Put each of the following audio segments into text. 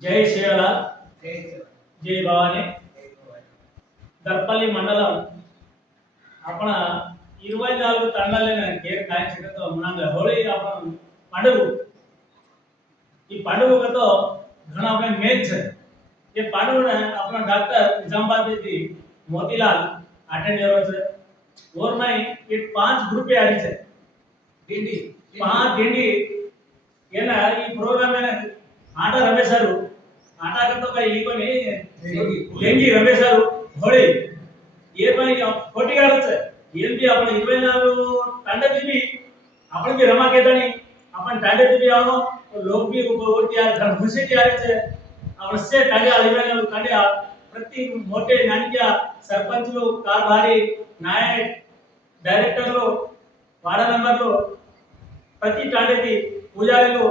జై శివలాల్ జై శివ జై భవానీ జై భవాని. దర్పల్లి మండలం आपण 24 ತಂಡಗಳನ್ನ ಕೇರ್ ಕಾಯಿಸಿಕೊಂಡು ಮನಾಂಗ ಹೋಳಿ आपण પાંડુ ಈ પાંડુ તો ઘણા આપણે મેચ છે એ પાંડુ ને આપણા ડોક્ટર નિઝામાબાદ થી મોતીલાલ અટેન્ડ કર્યો છે और में ये 5 ग्रुपे આવી છે ડીડી 5 ડીડી એના ಈ ಪ್ರೋಗ್ರಾಮ್ ಏನ ಆಟ ರಮೇಶರು ಆಟ કરતો કઈ ઈ કોની લેંગી રમેશರು હોળી ये भाई कोटिगार છે એમ બી આપણે 24 તાંડે બી આપણે બી રમા કેતાણી आपण તાંડે બી આવનો लोग भी ओटी यार घर खुशी तैयारी છે આપણે સે તાંડે આલીવાના તાંડે प्रति मोटे नानिया सरपंच लो कारभारी नायक डायरेक्टर लो वार्ड नंबर लो प्रति तांडे की पुजारी लो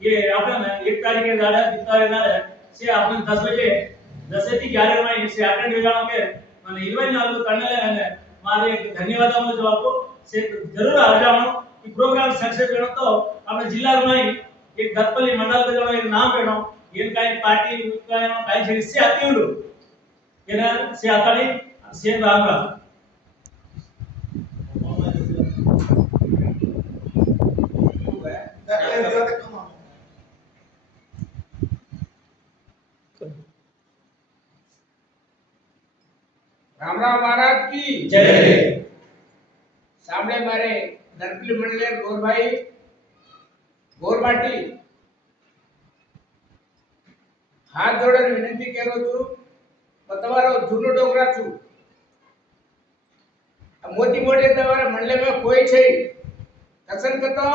ये अपन 1 तारीख के दाड़ा दितारे दाड़ा से अपन 10 बजे 10 થી 11 માં से अटेंड हो जाओ के અને 24 તાંડે અને મારે ધન્યવાદ આપો જવાબ से जरूर आ जाओ ಈ ಪ್ರೋಗ್ರಾಮ್ ಸಕ್ಸೆಸ್ ಹೇಳೋ તો આપણે જિલ્લા માં એક દત્પલ્લી મંડળ નો એક નામ ಹೇಳೋ ಏನ್ ಕಾಯಿ ಪಾರ್ಟಿ ಕಾಯಿ ಜರಿಸಿ ಆತಿವ್ರು ಏನ ಸೇ ಆತಾಳಿ ಸೇನ್ ರಾಮ राम राम महाराज की जय सामने मारे दर्पल्ली मंडले गोरभाई गोरमाटी हाथ जोड़ने विनंती करो छू તમારો જૂનો ડોગરા છું મોટી મોટી તમારા મંડલે में કોઈ છે કસન કતો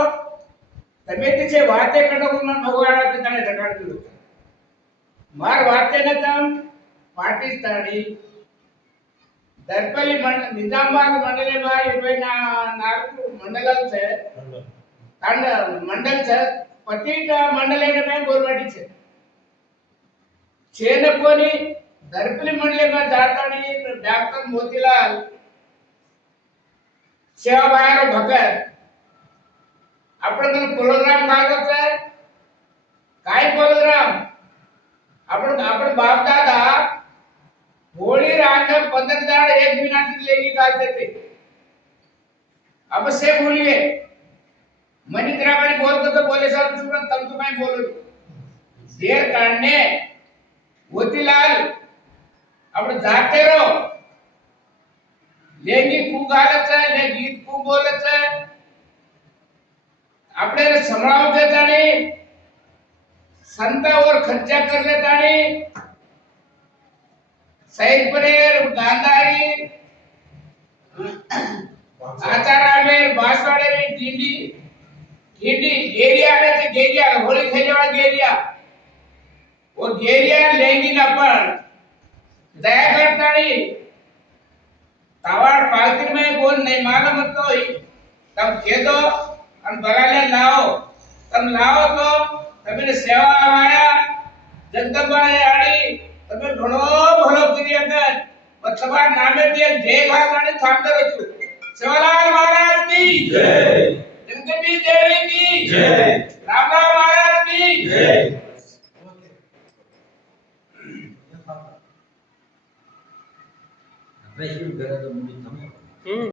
તમે તે છે વાતે કડો માં ભગવાન તે તને ઢકાડ દીધો માર વાતે ને તમ પાર્ટી તાડી દર્પલ્લી નિઝામાબાદ મંડલે માં 24 મંડલ છે તાંડ મંડલ છે પતિકા મંડલે में गोरवाटी છે छे ने कोनी दर्पल्ली मंडले में जातानी डॉक्टर मोतीलाल सेवाबायारो भगत आपण प्रोग्राम काढलो છે काय प्रोग्राम आपण बाप दादा होळी रात 15 दाड़ 1 मिनट लेगी गाते थे अब से बोलिए मनी द्रावणी बोलतो तो बोले सर तुम तम तो मैं बोलो देर काढणे मोतीलाल આપણે જાતે રહો લેંગી ખૂબ ગાલે છે ને ગીત ખૂબ બોલે છે આપણે સંભળાવ કે જાણી સંતા और खर्चा कर ले जानी सैद परेर गांधारी आचारा में बांसवाड़े में टीडी टीडी गेरिया में से गेरिया होली खेलवा गेरिया वो गेरिया लेंगी ना पर दया करतानी तावाड़ पालकी में बोल नहीं मालूम तो ही तब कह दो हम बलाले लाओ तब लाओ तो तमें सेवा आया जगदम्बा आड़ी तमें घणो भलो करी अगर मतलब नामे दिए जय घाट आड़ी थामदर छु सेवालाल महाराज की जय